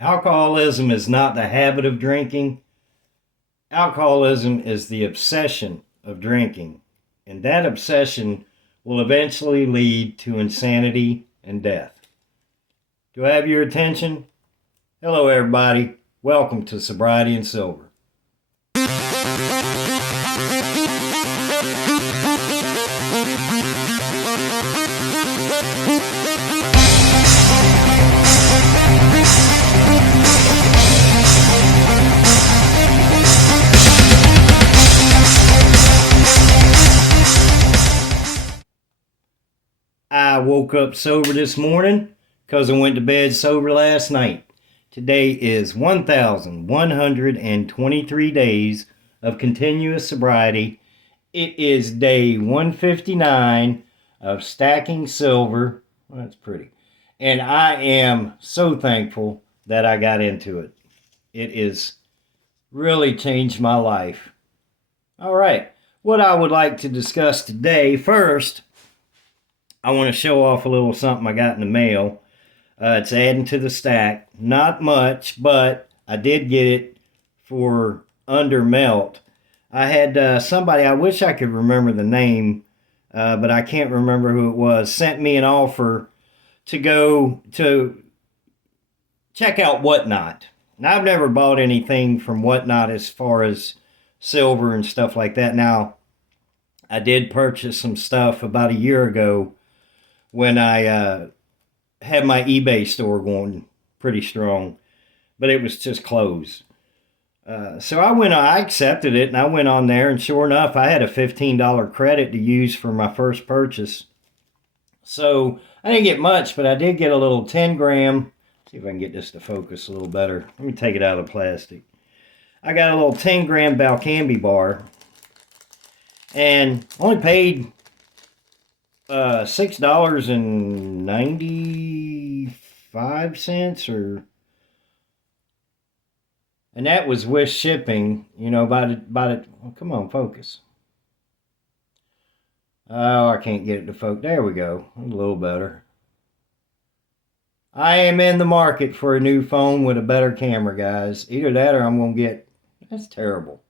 Alcoholism is not the habit of drinking. Alcoholism is the obsession of drinking. And that obsession will eventually lead to insanity and death. Do I have your attention? Hello, everybody. Welcome to Sobriety and Silver. I woke up sober this morning because I went to bed sober last night. Today is 1,123 days of continuous sobriety. It is day 159 of stacking silver. Well, that's pretty. And I am so thankful that I got into it. It has really changed my life. All right. What I would like to discuss today, first, I want to show off a little something I got in the mail. It's adding to the stack. Not much, but I did get it for under melt. I had somebody, I wish I could remember the name, but I can't remember who it was, sent me an offer to go to check out Whatnot. Now, I've never bought anything from Whatnot as far as silver and stuff like that. Now, I did purchase some stuff about a year ago when I had my eBay store going pretty strong, but it was just closed. So I accepted it, and I went on there, and sure enough, I had a $15 credit to use for my first purchase. So I didn't get much, but I did get a little 10 gram. See if I can get this to focus a little better. Let me take it out of the plastic. I got a little 10 gram Balcambi bar, and only paid $6.95 and that was with shipping, about it. Oh, come on, focus. Oh, I can't get it to focus. There we go. A little better. I am in the market for a new phone with a better camera, guys. Either that or I'm going to get... That's terrible.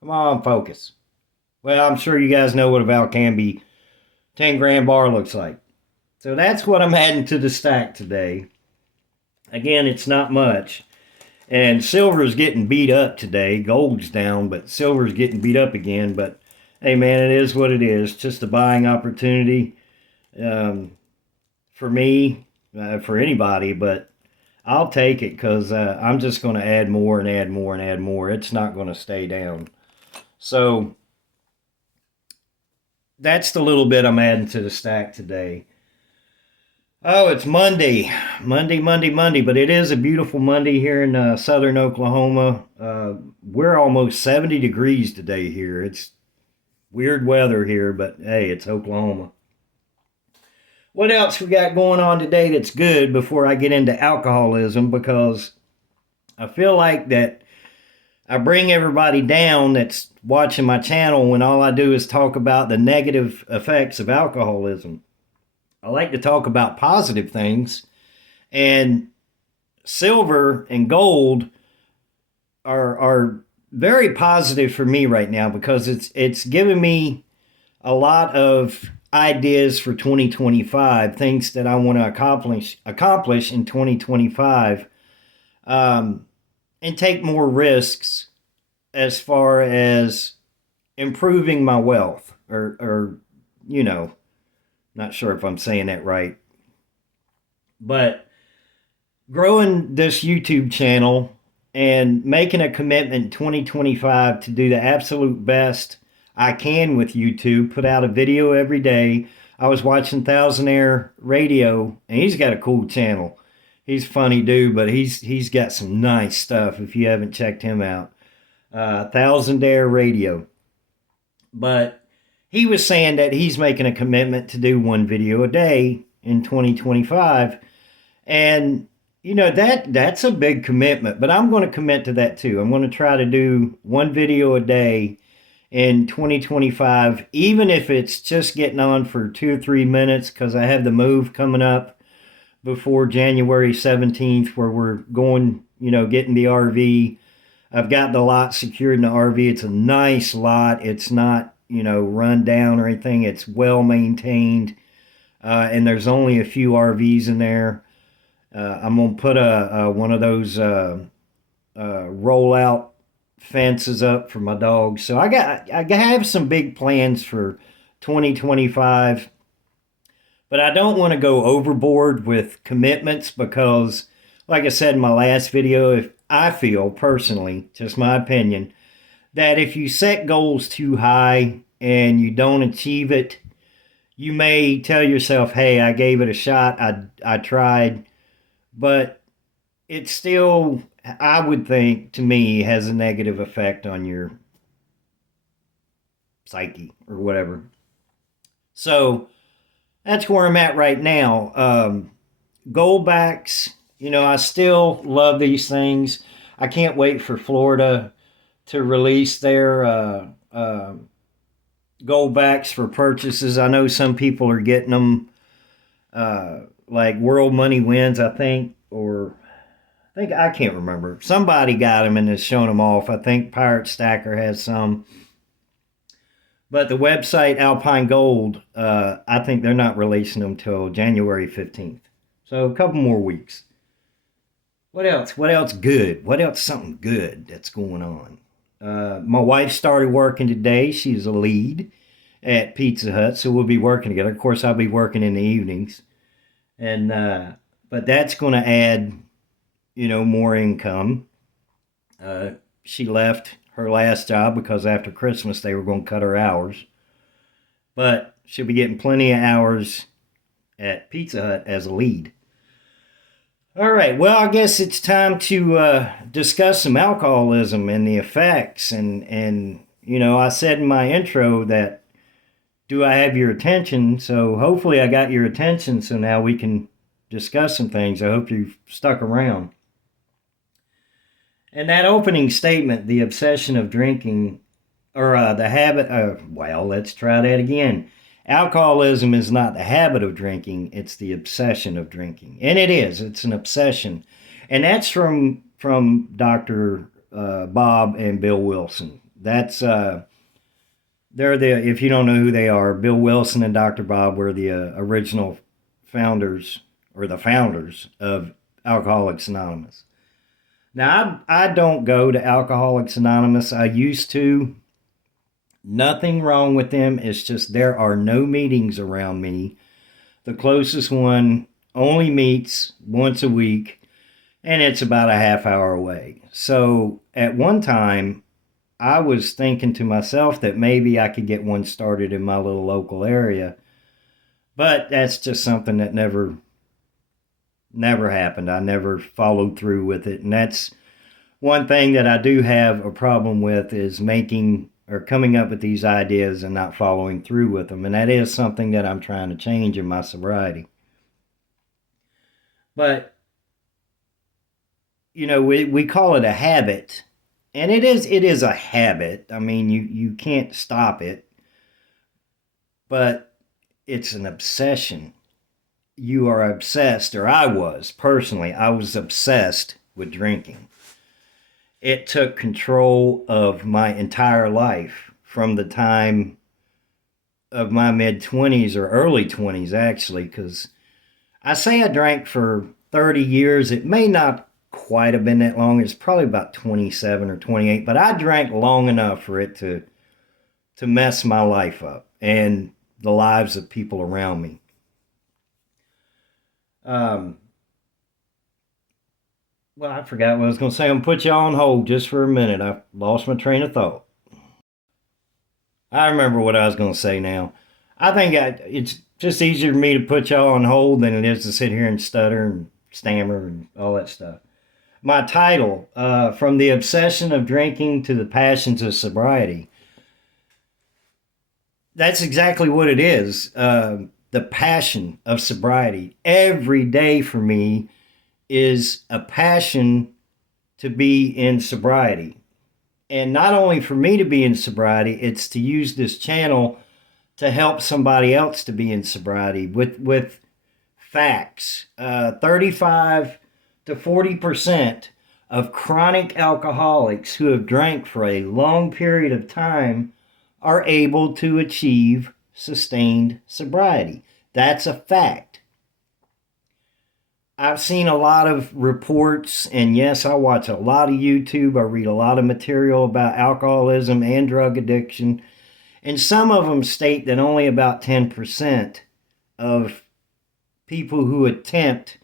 Come on, focus. Well, I'm sure you guys know what a Valcambi 10 gram bar looks like. So that's what I'm adding to the stack today. Again, it's not much. And silver's getting beat up today. Gold's down, but silver's getting beat up again. But hey, man, it is what it is. Just a buying opportunity for me, for anybody. But I'll take it because I'm just going to add more and add more and add more. It's not going to stay down. So that's the little bit I'm adding to the stack today. Oh, it's Monday, but it is a beautiful Monday here in southern Oklahoma. We're almost 70 degrees today here. It's weird weather here, but hey, it's Oklahoma. What else we got going on today that's good before I get into alcoholism? Because I feel like that I bring everybody down that's watching my channel when all I do is talk about the negative effects of alcoholism. I like to talk about positive things, and silver and gold are very positive for me right now because it's giving me a lot of ideas for 2025, things that I want to accomplish in 2025. And take more risks as far as improving my wealth or not sure if I'm saying that right, but growing this YouTube channel and making a commitment in 2025 to do the absolute best I can with YouTube, put out a video every day. I was watching Thousandaire Radio, and he's got a cool channel. He's a funny dude, but he's got some nice stuff if you haven't checked him out. Thousandaire Radio. But he was saying that he's making a commitment to do one video a day in 2025. And, that's a big commitment. But I'm going to commit to that too. I'm going to try to do one video a day in 2025, even if it's just getting on for 2 or 3 minutes because I have the move coming up. before January 17th, where we're going, getting the RV. I've got the lot secured in the RV. It's a nice lot. It's not, run down or anything. It's well maintained. And there's only a few RVs in there. I'm going to put one of those rollout fences up for my dogs. So I have some big plans for 2025, but I don't want to go overboard with commitments because, like I said in my last video, if I feel personally, just my opinion, that if you set goals too high and you don't achieve it, you may tell yourself, hey, I gave it a shot, I tried, but it still, I would think, to me, has a negative effect on your psyche or whatever. So that's where I'm at right now. Goal backs, I still love these things. I can't wait for Florida to release their goal backs for purchases. I know some people are getting them, like World Money Wins, I think, or I can't remember. Somebody got them and is showing them off. I think Pirate Stacker has some. But the website Alpine Gold, I think they're not releasing them till January 15th. So a couple more weeks. What else? What else good? What else something good that's going on? My wife started working today. She's a lead at Pizza Hut, so we'll be working together. Of course, I'll be working in the evenings. And but that's going to add, more income. She left her last job because after Christmas they were going to cut her hours. But she'll be getting plenty of hours at Pizza Hut as a lead. All right, well, I guess it's time to discuss some alcoholism and the effects. And I said in my intro that, do I have your attention? So hopefully I got your attention, so now we can discuss some things. I hope you've stuck around. And that opening statement, the obsession of drinking, or the habit of, well, let's try that again. Alcoholism is not the habit of drinking, it's the obsession of drinking. And it is, it's an obsession. And that's from Dr. Bob and Bill Wilson. That's, they're if you don't know who they are, Bill Wilson and Dr. Bob were the original founders, or the founders of Alcoholics Anonymous. Now, I don't go to Alcoholics Anonymous. I used to. Nothing wrong with them. It's just there are no meetings around me. The closest one only meets once a week, and it's about a half hour away. So at one time, I was thinking to myself that maybe I could get one started in my little local area. But that's just something that never happened. I never followed through with it. And that's one thing that I do have a problem with, is making or coming up with these ideas and not following through with them. And that is something that I'm trying to change in my sobriety. But, we call it a habit. And it is a habit. I mean, you can't stop it. But it's an obsession. You are obsessed, or I was obsessed with drinking. It took control of my entire life from the time of my mid-20s, or early 20s, actually, because I say I drank for 30 years. It may not quite have been that long. It's probably about 27 or 28, but I drank long enough for it to mess my life up and the lives of people around me. Well, I forgot what I was going to say. I'm going to put you on hold just for a minute. I lost my train of thought. I remember what I was going to say now. I think it's just easier for me to put y'all on hold than it is to sit here and stutter and stammer and all that stuff. My title, From the Obsession of Drinking to the Passions of Sobriety. That's exactly what it is. The passion of sobriety. Every day for me is a passion to be in sobriety. And not only for me to be in sobriety, it's to use this channel to help somebody else to be in sobriety with facts. 35 to 40% of chronic alcoholics who have drank for a long period of time are able to achieve sustained sobriety. That's a fact. I've seen a lot of reports, and yes, I watch a lot of YouTube. I read a lot of material about alcoholism and drug addiction, and some of them state that only about 10% of people who attempt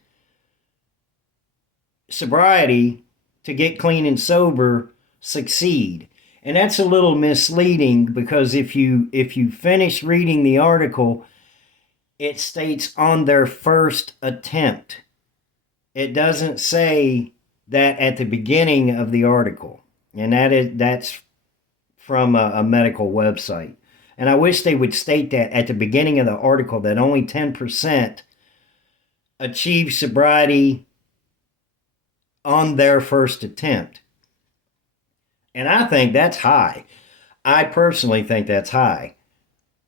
sobriety to get clean and sober succeed. And that's a little misleading, because if you finish reading the article, it states on their first attempt. It doesn't say that at the beginning of the article, and that's from a medical website. And I wish they would state that at the beginning of the article, that only 10% achieve sobriety on their first attempt. And I think that's high. I personally think that's high,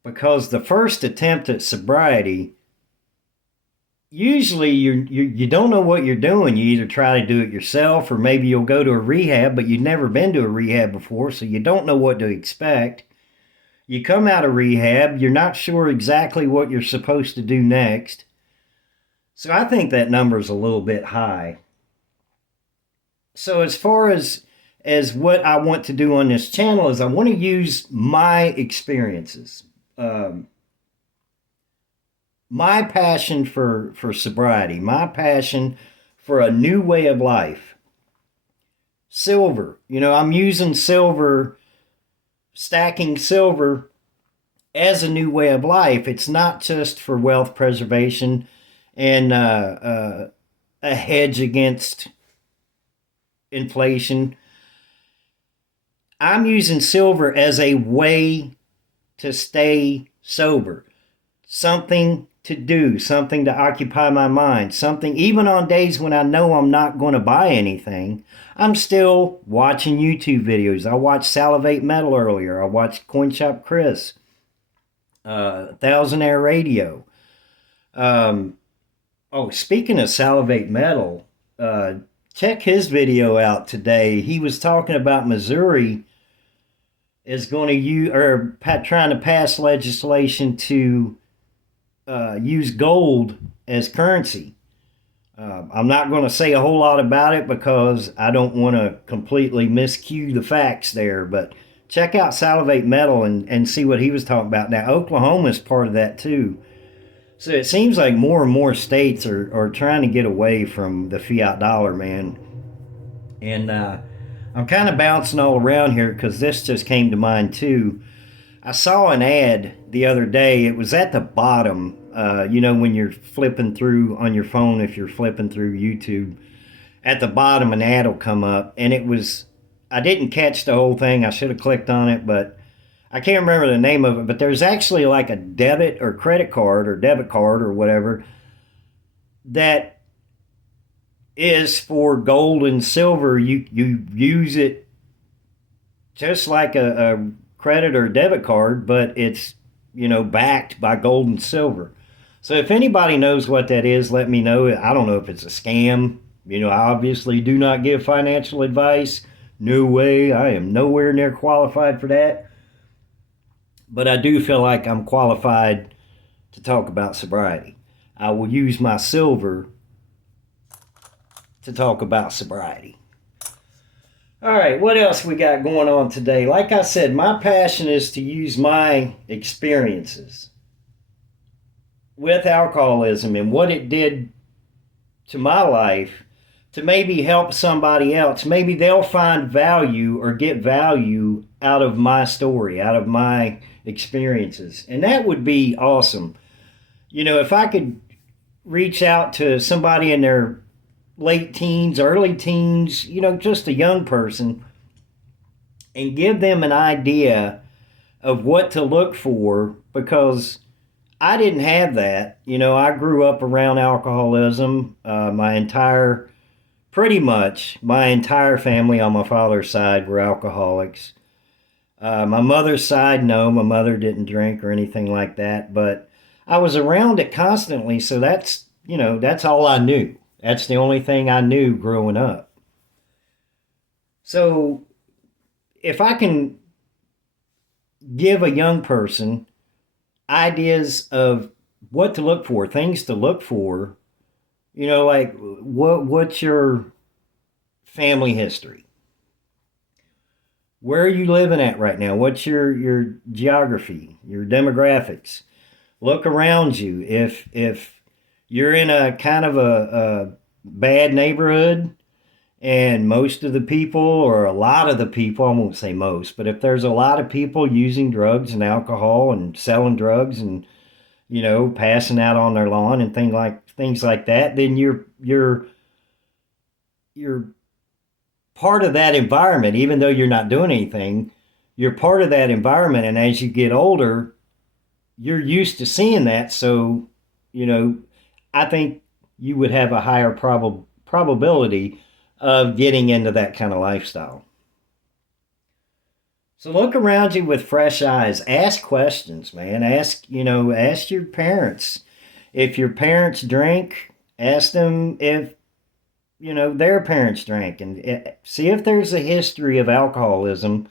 because the first attempt at sobriety, usually you don't know what you're doing. You either try to do it yourself, or maybe you'll go to a rehab, but you've never been to a rehab before, so you don't know what to expect. You come out of rehab, you're not sure exactly what you're supposed to do next. So I think that number is a little bit high. So as far as what I want to do on this channel is I want to use my experiences. My passion for sobriety, my passion for a new way of life. Silver. I'm using silver, stacking silver as a new way of life. It's not just for wealth preservation and a hedge against inflation. I'm using silver as a way to stay sober. Something to do, something to occupy my mind, something, even on days when I know I'm not going to buy anything, I'm still watching YouTube videos. I watched Salivate Metal earlier. I watched Coin Shop Chris, Thousand Air Radio. Speaking of Salivate Metal, check his video out today. He was talking about Missouri is going to use, or trying to pass legislation to use gold as currency. I'm not going to say a whole lot about it because I don't want to completely miscue the facts there, but check out Salivate Metal and see what he was talking about. Now, Oklahoma is part of that too. So it seems like more and more states are trying to get away from the fiat dollar, man. And I'm kind of bouncing all around here because this just came to mind too. I saw an ad the other day. It was at the bottom, when you're flipping through on your phone, if you're flipping through YouTube, at the bottom an ad will come up. And I didn't catch the whole thing. I should have clicked on it, but I can't remember the name of it. But there's actually like a debit or credit card or debit card or whatever that is for gold and silver. You use it just like a credit or debit card, but it's backed by gold and silver. So if anybody knows what that is, let me know. I don't know if it's a scam. I obviously do not give financial advice. No way. I am nowhere near qualified for that. But I do feel like I'm qualified to talk about sobriety. I will use my silver to talk about sobriety. All right, what else we got going on today? Like I said, my passion is to use my experiences with alcoholism and what it did to my life to maybe help somebody else. Maybe they'll find value or get value out of my story, out of my experiences. And that would be awesome. If I could reach out to somebody in their late teens, early teens, just a young person, and give them an idea of what to look for, because I didn't have that. I grew up around alcoholism. Pretty much my entire family on my father's side were alcoholics. My mother's side, no, my mother didn't drink or anything like that, but I was around it constantly, so that's that's all I knew. That's the only thing I knew growing up. So if I can give a young person ideas of what to look for, things to look for, like what's your family history? Where are you living at right now? What's your geography, your demographics? Look around you. If you're in a kind of a bad neighborhood, and most of the people, or a lot of the people, I won't say most, but if there's a lot of people using drugs and alcohol and selling drugs and passing out on their lawn and things like that, then you're part of that environment. Even though you're not doing anything, you're part of that environment. And as you get older, you're used to seeing that. So, I think you would have a higher probability of getting into that kind of lifestyle. So look around you with fresh eyes. Ask questions, man. Ask your parents. If your parents drink, ask them if, their parents drank, and see if there's a history of alcoholism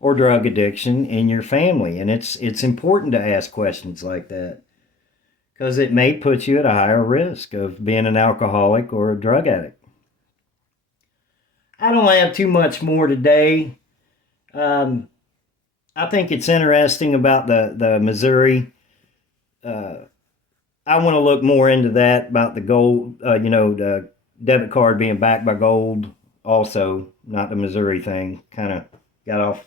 or drug addiction in your family. And it's important to ask questions like that because it may put you at a higher risk of being an alcoholic or a drug addict. I don't have too much more today. I think it's interesting about the Missouri. I want to look more into that about the gold, the debit card being backed by gold. Also, not the Missouri thing. Kind of got off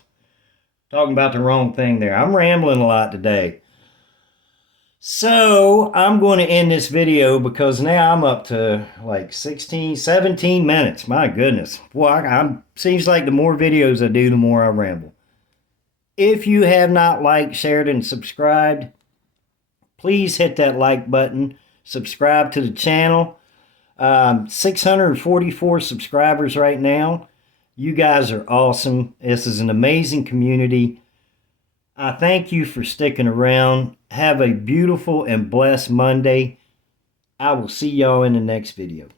talking about the wrong thing there. I'm rambling a lot today. So I'm going to end this video because now I'm up to like 16, 17 minutes. My goodness. Boy, seems like the more videos I do, the more I ramble. If you have not liked, shared, and subscribed, please hit that like button. Subscribe to the channel. 644 subscribers right now. You guys are awesome. This is an amazing community. I thank you for sticking around. Have a beautiful and blessed Monday. I will see y'all in the next video.